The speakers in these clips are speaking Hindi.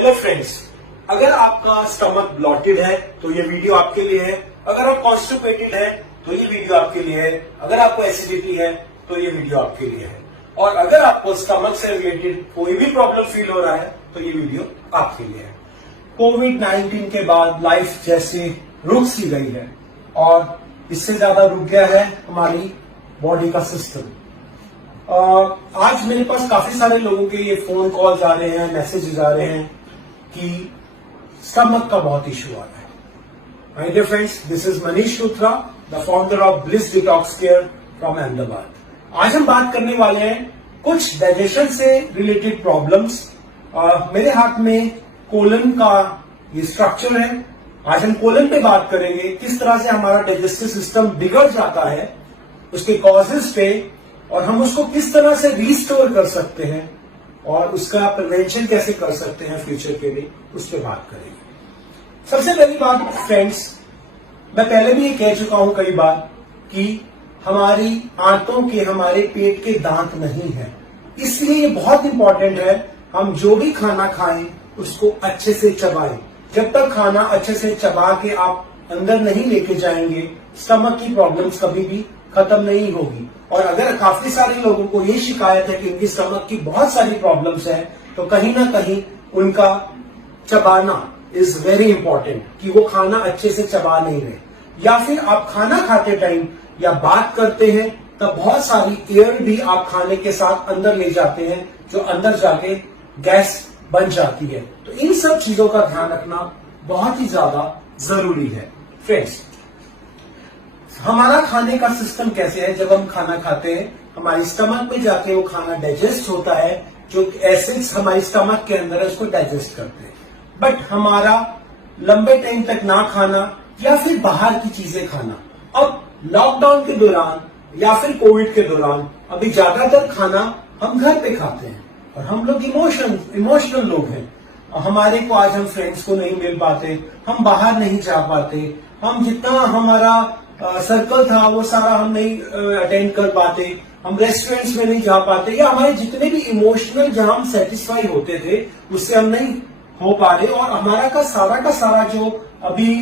हेलो फ्रेंड्स, अगर आपका स्टमक ब्लॉटेड है तो ये वीडियो आपके लिए है। अगर आप कॉन्स्टिपेटेड है तो ये वीडियो आपके लिए है। अगर आपको एसिडिटी है तो ये वीडियो आपके लिए है। और अगर आपको स्टमक से रिलेटेड कोई भी प्रॉब्लम फील हो रहा है तो ये वीडियो आपके लिए है। कोविड-19 के बाद लाइफ जैसे रुक सी गई है और इससे ज्यादा रुक गया है हमारी बॉडी का सिस्टम। आज मेरे पास काफी सारे लोगों के ये फोन कॉल्स आ रहे हैं, मैसेजेस आ रहे हैं कि स्टमक का बहुत इश्यू आ रहा है। My dear friends, this is Manish Luthra, the founder of Bliss Detox Care from Ahmedabad. आज हम बात करने वाले हैं कुछ डाइजेशन से रिलेटेड प्रॉब्लम्स। मेरे हाथ में कोलन का ये स्ट्रक्चर है। आज हम कोलन पे बात करेंगे, किस तरह से हमारा डाइजेस्टिव सिस्टम बिगड़ जाता है, उसके कॉजेज पे, और हम उसको किस तरह से रिस्टोर कर सकते हैं और उसका प्रिवेंशन कैसे कर सकते हैं फ्यूचर के लिए, उस पर बात करेंगे। सबसे पहली बात फ्रेंड्स, मैं पहले भी ये कह चुका हूं कई बार कि हमारी आंतों के, हमारे पेट के दांत नहीं है, इसलिए ये बहुत इंपॉर्टेंट है हम जो भी खाना खाएं उसको अच्छे से चबाएं। जब तक खाना अच्छे से चबा के आप अंदर नहीं लेके जाएंगे, स्टमक की प्रॉब्लम्स कभी भी खत्म नहीं होगी। और अगर काफी सारे लोगों को ये शिकायत है कि इनकी स्टमक की बहुत सारी प्रॉब्लम्स है, तो कहीं ना कहीं उनका चबाना इज वेरी इंपॉर्टेंट, कि वो खाना अच्छे से चबा नहीं रहे। या फिर आप खाना खाते टाइम या बात करते हैं तब बहुत सारी एयर भी आप खाने के साथ अंदर ले जाते हैं, जो अंदर जाके गैस बन जाती है। तो इन सब चीजों का ध्यान रखना बहुत ही ज्यादा जरूरी है। फ्रेंड्स, हमारा खाने का सिस्टम कैसे है? जब हम खाना खाते हैं, हमारी स्टमक में जाके वो खाना डाइजेस्ट होता है, जो एसिड्स हमारी स्टमक के अंदर है उसको डाइजेस्ट करते हैं। बट हमारा लंबे टाइम तक ना खाना या फिर बाहर की चीजें खाना, अब लॉकडाउन के दौरान या फिर कोविड के दौरान अभी ज्यादातर खाना हम घर पे खाते हैं और हम लोग इमोशनल लोग हैं। हमारे को आज हम फ्रेंड्स को नहीं मिल पाते, हम बाहर नहीं जा पाते, हम जितना हमारा सर्कल था वो सारा हम नहीं अटेंड कर पाते, हम रेस्टोरेंट्स में नहीं जा पाते, या हमारे जितने भी इमोशनल जहां हम सेटिस्फाई होते थे उससे हम नहीं हो पा रहे। और हमारा का सारा जो अभी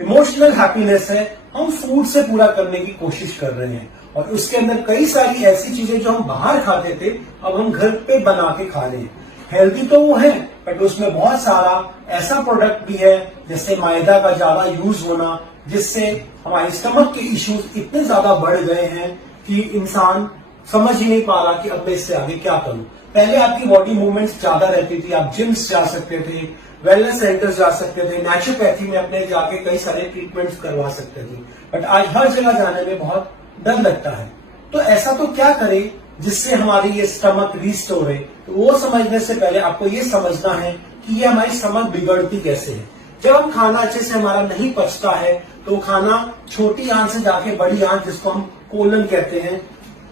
इमोशनल हैप्पीनेस है हम फूड से पूरा करने की कोशिश कर रहे हैं। और उसके अंदर कई सारी ऐसी चीजें जो हम बाहर खाते थे अब हम घर पे बना के खा रहे हैं। हेल्दी तो वो है, बट उसमें बहुत सारा ऐसा प्रोडक्ट भी है जैसे मैदा का ज्यादा यूज होना, जिससे हमारे स्टमक के इश्यूज इतने ज्यादा बढ़ गए हैं कि इंसान समझ ही नहीं पा रहा कि अब मैं इससे आगे क्या करूं। पहले आपकी बॉडी मूवमेंट्स ज्यादा रहती थी, आप जिम्स जा सकते थे, वेलनेस सेंटर्स जा सकते थे, नेचुरोपैथी में अपने जाके कई सारे ट्रीटमेंट्स करवा सकते थे। बट आज हर जगह जाने में बहुत डर लगता है। तो ऐसा तो क्या करें जिससे हमारी ये स्टमक रिस्टोर है? तो वो समझने से पहले आपको ये समझना है कि ये हमारी स्टमक बिगड़ती कैसे है। जब हम खाना अच्छे से हमारा नहीं पचता है तो खाना छोटी आंत से जाके बड़ी आंत, जिसको हम कोलन कहते हैं,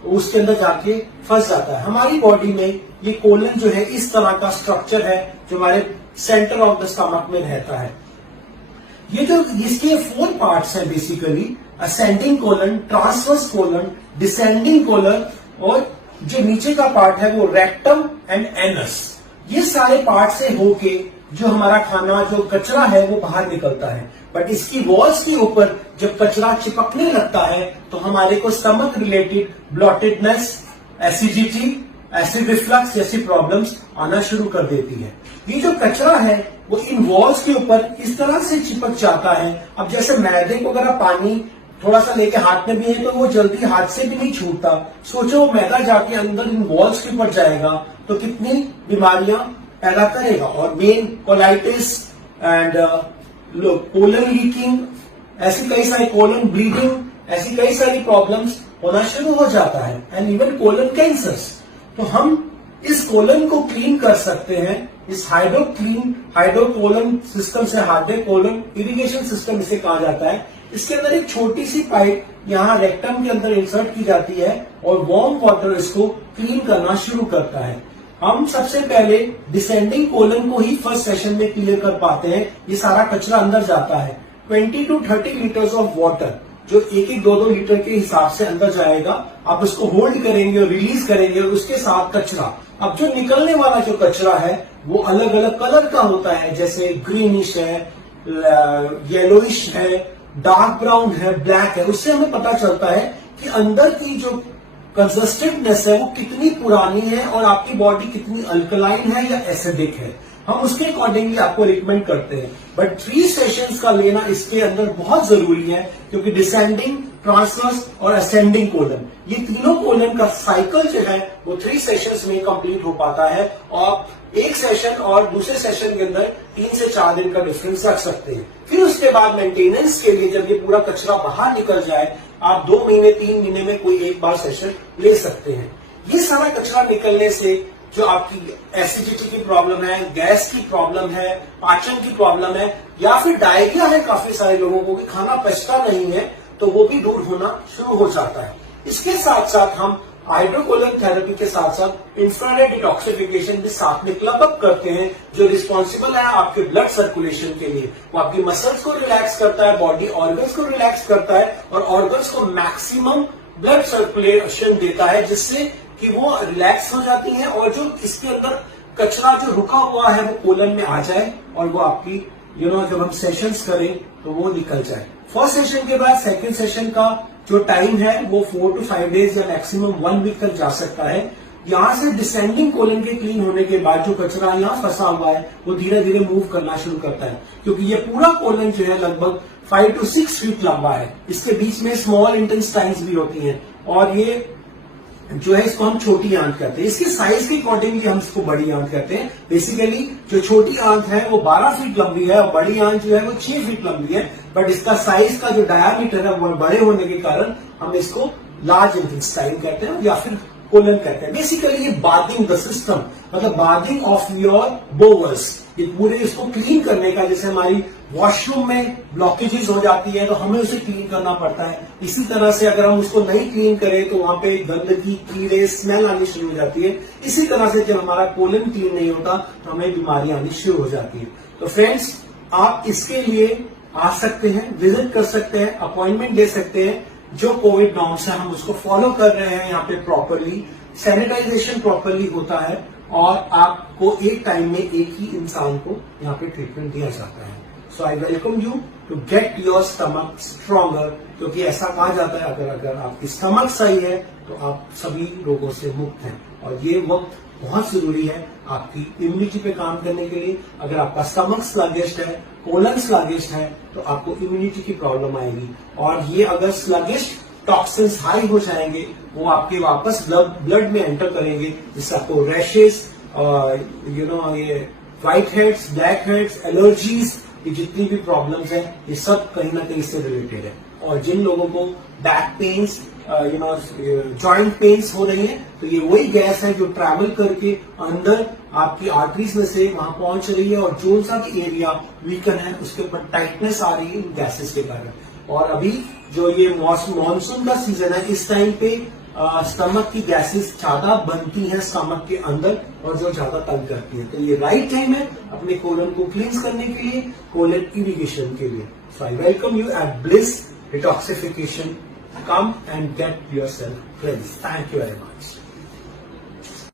उसके अंदर जाके फंस जाता है। हमारी बॉडी में ये कोलन जो है इस तरह का स्ट्रक्चर है जो हमारे सेंटर ऑफ द स्टमक में रहता है। ये जो इसके 4 पार्ट्स हैं basically, ascending colon, transverse colon, descending colon, और जो नीचे का पार्ट है वो रेक्टम एंड एनस। ये सारे पार्ट से होके जो हमारा खाना, जो कचरा है वो बाहर निकलता है। बट इसकी वॉल्स के ऊपर जब कचरा चिपकने लगता है तो हमारे को stomach related bloatedness, acidity, acid reflux जैसी प्रॉब्लम्स आना शुरू कर देती है। ये जो कचरा है वो इन वॉल्स के ऊपर इस तरह से चिपक जाता है। अब जैसे मैदे को अगर आप पानी थोड़ा सा लेके हाथ में भी है तो वो जल्दी हाथ से भी नहीं छूटता। सोचो मैदा जाके अंदर इन वॉल्स के ऊपर जाएगा तो कितनी बीमारियां पैदा करेगा। और main colitis and colon leaking, ऐसी कई सारी कोलन ब्लीडिंग, ऐसी कई सारी प्रॉब्लम्स होना शुरू हो जाता है, एंड इवन कोलन कैंसर्स। तो हम इस कोलन को क्लीन कर सकते हैं इस हाइड्रोकोलन सिस्टम से। हाइड्रोकोलन इरिगेशन सिस्टम इसे कहा जाता है। इसके अंदर एक छोटी सी पाइप यहाँ रेक्टम के अंदर इंसर्ट की जाती है और वार्म वाटर इसको क्लीन करना शुरू करता है। हम सबसे पहले डिसेंडिंग कोलन को ही फर्स्ट सेशन में क्लियर कर पाते हैं। ये सारा कचरा अंदर जाता है। 20 to 30 लीटर्स ऑफ वाटर, जो 1-1, 2-2 लीटर के हिसाब से अंदर जाएगा। आप उसको होल्ड करेंगे और रिलीज करेंगे और उसके साथ कचरा, अब जो निकलने वाला जो कचरा है वो अलग अलग कलर का होता है, जैसे ग्रीनिश है, येलोइश है, डार्क ब्राउन है, ब्लैक है। उससे हमें पता चलता है कि अंदर की जो कंसिस्टेंटनेस है वो कितनी पुरानी है और आपकी बॉडी कितनी अल्कलाइन है या एसिडिक है। हम उसके अकॉर्डिंगली आपको रिकमेंड करते हैं। बट 3 सेशंस का लेना इसके अंदर बहुत जरूरी है, क्योंकि डिसेंडिंग, ट्रांसवर्स और असेंडिंग कोलन, ये तीनों कोलन का साइकिल जो है वो 3 सेशंस में कंप्लीट हो पाता है। और एक सेशन और दूसरे सेशन के अंदर 3 से 4 दिन का डिफरेंस रख सकते हैं। फिर उसके बाद मेंटेनेंस के लिए जब ये पूरा कचरा बाहर निकल जाए, आप 2 महीने 3 महीने में कोई एक बार सेशन ले सकते हैं। ये सारा कचरा निकलने से जो आपकी एसिडिटी की प्रॉब्लम है, गैस की प्रॉब्लम है, पाचन की प्रॉब्लम है, या फिर डायरिया है काफी सारे लोगों को कि खाना पचता नहीं है, तो वो भी दूर होना शुरू हो जाता है। इसके साथ साथ हम हाइड्रोकोलन थेरेपी के साथ साथ इंफ्रारेड डिटॉक्सिफिकेशन भी साथ में क्लब अप करते हैं, जो रिस्पॉन्सिबल है आपके ब्लड सर्कुलेशन के लिए। वो आपकी मसल्स को रिलैक्स करता है, बॉडी ऑर्गन्स को रिलैक्स करता है और ऑर्गन्स को मैक्सिमम ब्लड सर्कुलेशन देता है, जिससे कि वो रिलैक्स हो जाती है और जो इसके अंदर कचरा जो रुका हुआ है वो कोलन में आ जाए और वो आपकी जब हम सेशंस करें तो वो निकल जाए। फर्स्ट सेशन के बाद सेकंड सेशन का जो टाइम है वो 4 to 5 डेज या मैक्सिमम 1 वीक तक जा सकता है। यहां से डिसेंडिंग कोलन के क्लीन होने के बाद जो कचरा यहां फंसा हुआ है वो धीरे धीरे मूव करना शुरू करता है, क्योंकि ये पूरा कोलन जो है लगभग 5 to 6 फीट लंबा है। इसके बीच में स्मॉल इंटेस्टाइन्स भी होती हैं और ये जो है इसको हम छोटी आंत कहते हैं। इसकी साइज के अकॉर्डिंगली हम इसको बड़ी आंत कहते हैं। बेसिकली जो छोटी आंत है वो 12 फीट लंबी है और बड़ी आंत जो है वो 6 फीट लंबी है। बट इसका साइज का जो डायामीटर है वो बड़े होने के कारण हम इसको लार्ज इंटेस्टाइन कहते हैं या फिर कोलन कहते हैं। बेसिकली ये बाथिंग द सिस्टम, मतलब बाथिंग ऑफ योर बोवल्स, ये पूरे इसको क्लीन करने का, जैसे हमारी वॉशरूम में ब्लॉकेजेस हो जाती है तो हमें उसे क्लीन करना पड़ता है। इसी तरह से अगर हम उसको नहीं क्लीन करें तो वहां पे गंदगी, कीड़े, स्मेल आनी शुरू हो जाती है। इसी तरह से जब हमारा कोलन क्लीन नहीं होता तो हमें बीमारी आनी शुरू हो जाती है। तो फ्रेंड्स, आप इसके लिए आ सकते हैं, विजिट कर सकते हैं, अपॉइंटमेंट ले सकते हैं। जो कोविड नॉर्म्स है हम उसको फॉलो कर रहे हैं। यहाँ पे प्रॉपरली सैनिटाइजेशन प्रॉपरली होता है और आपको एक टाइम में एक ही इंसान को यहाँ पे ट्रीटमेंट दिया जाता है। So I welcome you to get your stomach stronger, क्योंकि ऐसा कहा जाता है अगर आपकी स्टमक सही है तो आप सभी रोगों से मुक्त हैं। और ये वक्त बहुत जरूरी है आपकी इम्यूनिटी पे काम करने के लिए। अगर आपका स्टमक स्लगिश है, कोलन स्लगिश है, तो आपको इम्यूनिटी की प्रॉब्लम आएगी। और ये अगर स्लगिश टॉक्सिन्स हाई हो जाएंगे वो आपके वापस ब्लड में एंटर करेंगे, जिससे आपको रैशेस, ये white heads, black heads, allergies, ये जितनी भी प्रॉब्लम्स हैं ये सब कहीं ना कहीं से रिलेटेड है। और जिन लोगों को बैक पेन्स, जॉइंट पेन्स हो रही है, तो ये वही गैस है जो ट्रैवल करके अंदर आपकी आर्टरीज में से वहां पहुंच रही है और जो सा भी एरिया वीकन है उसके ऊपर टाइटनेस आ रही है गैसेस के कारण। और अभी जो ये मानसून का सीजन है, इस टाइम पे स्टमक की गैसेस ज्यादा बनती हैं स्टमक के अंदर और जो ज्यादा तंग करती है। तो ये राइट टाइम है अपने कोलन को क्लींस करने के लिए, कोलन इरिगेशन के लिए। So I welcome you at bliss detoxification. Come and get yourself cleansed. Thank you very much.